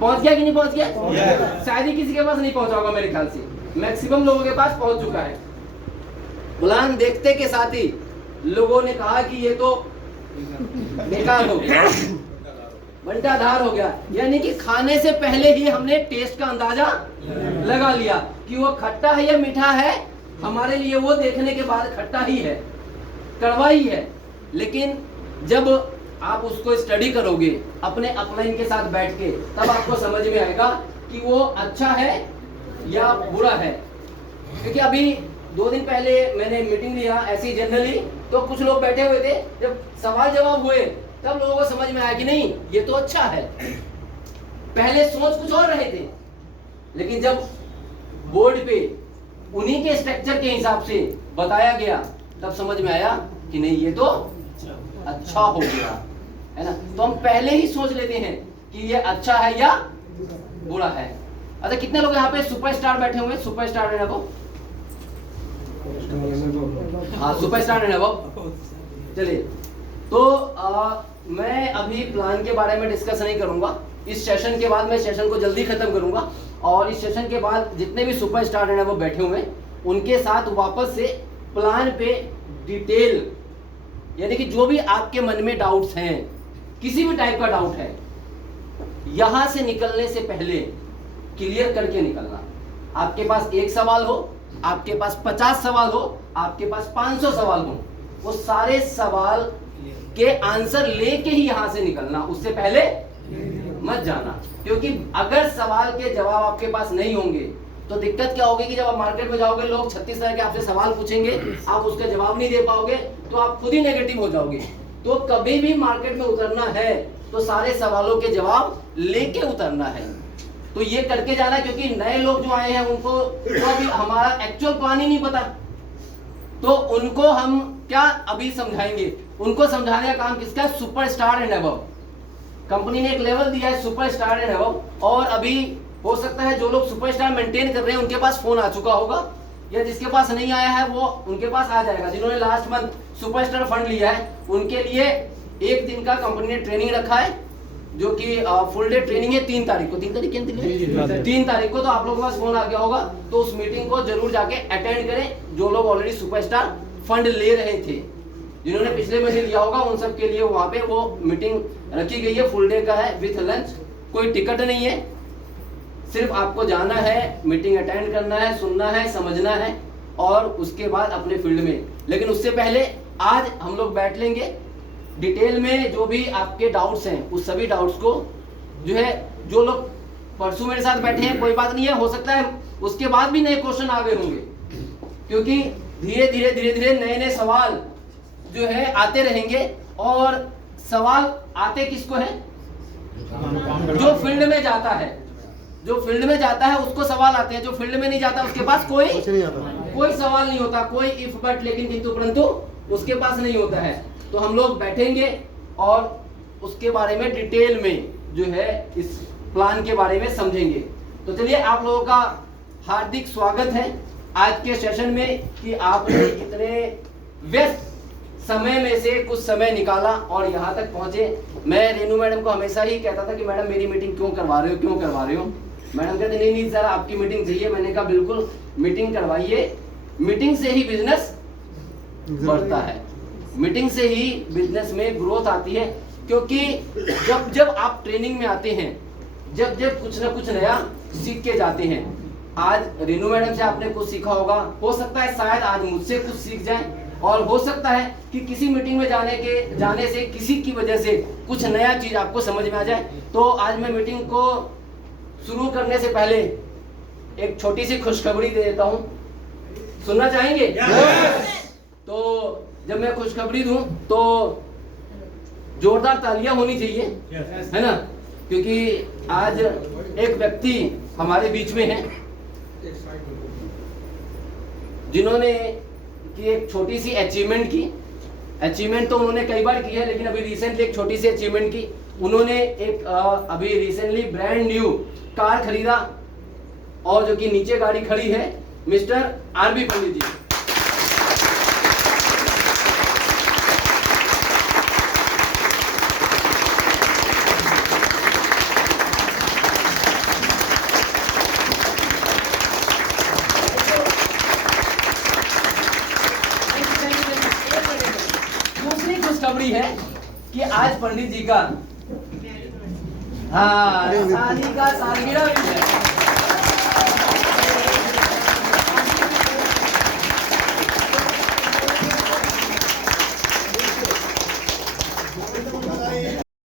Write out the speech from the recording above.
पहुंच गया कि नहीं पहुंच गया? शायद ही किसी के पास नहीं पहुंचा होगा, मेरे ख्याल से मैक्सिमम लोगों के पास पहुंच चुका है। प्लान देखते के साथ ही लोगों ने कहा कि ये तो बेकार हो गया, बंटाधार हो गया। यानी कि खाने से पहले ही हमने टेस्ट का अंदाजा लगा लिया कि वो खट्टा है या मीठा है। हमारे लिए वो देखने के बाद खट्टा ही है, कड़वा ही है। लेकिन जब आप उसको स्टडी करोगे अपने अपलाइन के साथ बैठ के, तब आपको समझ में आएगा कि वो अच्छा है या बुरा है। क्योंकि अभी 2 दिन पहले मैंने मीटिंग लिया ऐसी जनरली, तो कुछ लोग बैठे हुए थे, जब सवाल जवाब हुए तब लोगों को समझ में आया कि नहीं ये तो अच्छा है। पहले सोच कुछ और रहे थे, लेकिन जब बोर्ड पे उन्हीं के स्ट्रक्चर के हिसाब से बताया गया तब समझ में आया कि नहीं ये तो अच्छा हो गया, है ना। तो हम पहले ही सोच लेते हैं कि ये अच्छा है या बुरा है। अच्छा, कितने लोग यहाँ पे सुपरस्टार बैठे हुए? सुपरस्टार है ना वो? हाँ, सुपरस्टार है ना वो। चलिए, तो मैं अभी प्लान के बारे में डिस्कस नहीं करूंगा। इस सेशन के बाद मैं सेशन को जल्दी खत्म करूंगा, और इस सेशन के बाद जितने भी सुपरस्टार हैं वो बैठे हुए हैं, उनके साथ वापस से प्लान पे डिटेल, यानी कि जो भी आपके मन में डाउट्स हैं, किसी भी टाइप का डाउट है, यहां से निकलने से पहले क्लियर करके निकलना। आपके पास 1 सवाल हो, आपके पास 50 सवाल हो, आपके पास 500 सवाल हो, वो सारे सवाल के आंसर लेके ही यहां से निकलना, उससे पहले मत जाना। क्योंकि अगर सवाल के जवाब आपके पास नहीं होंगे तो दिक्कत क्या होगी कि जब आप मार्केट में जाओगे, लोग 36 तरह के आपसे सवाल पूछेंगे, आप उसके जवाब नहीं दे पाओगे, तो आप खुद ही नेगेटिव हो जाओगे। तो कभी भी मार्केट में उतरना है तो सारे सवालों के जवाब लेके उतरना है। तो ये करके जाना, क्योंकि नए लोग जो आए हैं उनको तो अभी हमारा एक्चुअल प्लान ही नहीं पता, तो उनको हम क्या अभी समझाएंगे? उनको समझाने का काम किसका? Superstar and above. कंपनी ने एक लेवल दिया है सुपरस्टार एंड अबव, और अभी हो सकता है जो लोग सुपरस्टार मेंटेन कर रहे हैं उनके पास फोन आ चुका होगा, या जिसके पास नहीं आया है वो उनके पास आ जाएगा। जिन्होंने लास्ट मंथ सुपरस्टार फंड लिया है उनके लिए 1 दिन का कंपनी ने ट्रेनिंग रखा है, जो कि फुल डे ट्रेनिंग है 3 तारीख को। 3 तारीख क्या दिन? 3 तारीख को। तो आप लोगों के पास फोन आ गया होगा, तो उस मीटिंग को जरूर जाके अटेंड करें। जो लोग ऑलरेडी सुपरस्टार फंड ले रहे थे, जिन्होंने पिछले महीने लिया होगा, उन सब के लिए वहां पे वो मीटिंग रखी गई है। फुल डे का है विथ लंच, कोई टिकट नहीं है, सिर्फ आपको जाना है, मीटिंग अटेंड करना है, सुनना है, समझना है, और उसके बाद अपने फील्ड में। लेकिन उससे पहले आज हम लोग बैठ लेंगे डिटेल में, जो भी आपके डाउट्स हैं उस सभी डाउट्स को जो है, जो लोग परसों मेरे साथ बैठे हैं कोई बात नहीं है, हो सकता है उसके बाद भी नए क्वेश्चन आ गए होंगे, क्योंकि धीरे धीरे नए नए सवाल जो है आते रहेंगे। और सवाल आते किसको है? जो फील्ड में जाता है, जो फील्ड में जाता है उसको सवाल आते हैं। जो फील्ड में नहीं जाता उसके पास कोई सवाल नहीं होता, कोई इफ बट लेकिन किंतु परंतु उसके पास नहीं होता है। तो हम लोग बैठेंगे और उसके बारे में डिटेल में जो है इस प्लान के बारे में समझेंगे। तो चलिए, आप लोगों का हार्दिक स्वागत है आज के सेशन में, कि आपने इतने व्यस्त समय में से कुछ समय निकाला और यहाँ तक पहुंचे। मैं रेनू मैडम को हमेशा ही कहता था कि मैडम मेरी मीटिंग क्यों करवा रहे हो? मैडम कहते नहीं सर आपकी मीटिंग चाहिए। मैंने कहा बिल्कुल मीटिंग करवाइए, मीटिंग से ही बिजनेस बढ़ता है, मीटिंग से ही बिजनेस में ग्रोथ आती है। क्योंकि जब जब आप ट्रेनिंग में आते हैं, जब जब कुछ ना कुछ नया सीख के जाते हैं, आज रेनू मैडम से आपने कुछ सीखा होगा, हो सकता है शायद आज मुझसे कुछ सीख जाए, और हो सकता है कि किसी मीटिंग में जाने से किसी की वजह से कुछ नया चीज आपको समझ में आ जाए। तो आज मैं मीटिंग को शुरू करने से पहले एक छोटी सी खुशखबरी दे देता हूं, सुनना चाहेंगे? तो जब मैं खुशखबरी दूं तो जोरदार तालियां होनी चाहिए, है ना, क्योंकि आज एक व्यक्ति हमारे बीच में है जिन्होंने कि एक छोटी सी अचीवमेंट तो उन्होंने कई बार की है, लेकिन अभी रिसेंटली एक छोटी सी अचीवमेंट की। उन्होंने एक अभी रिसेंटली ब्रांड न्यू कार खरीदा, और जो कि नीचे गाड़ी खड़ी है, मिस्टर आरबी पंडित जी। वही है कि आज पंडित जी का हाँ शादी का सालगिरह भी है।